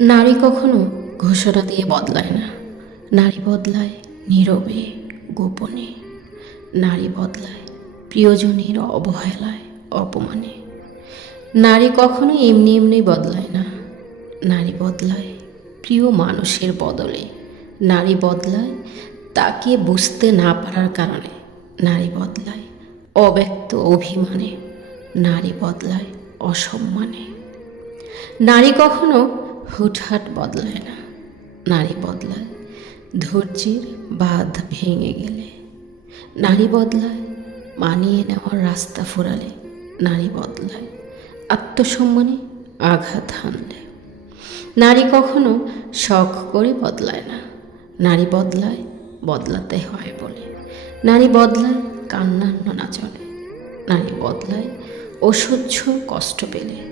নারী কখনো ঘোষণা দিয়ে বদলায় না। নারী বদলায় নীরবে, গোপনে। নারী বদলায় প্রিয়জনের অবহেলায়, অপমানে। নারী কখনো এমনি এমনি বদলায় না। নারী বদলায় প্রিয় মানুষের বদলে। নারী বদলায় তাকে বুঝতে না পারার কারণে। নারী বদলায় অব্যক্ত অভিমানে। নারী বদলায় অসম্মানে। নারী কখনো হুটহাট বদলায় না। নারী বদলায় ধৈর্যের বাঁধ ভেঙে গেলে। নারী বদলায় মানিয়ে নেওয়ার রাস্তা ফুরালে। নারী বদলায় আত্মসম্মানে আঘাত হানলে। নারী কখনো শখ করে বদলায় না। নারী বদলায় বদলাতে হয় বলে। নারী বদলায় কান্নার না চলে। নারী বদলায় অসহ্য কষ্ট পেলে।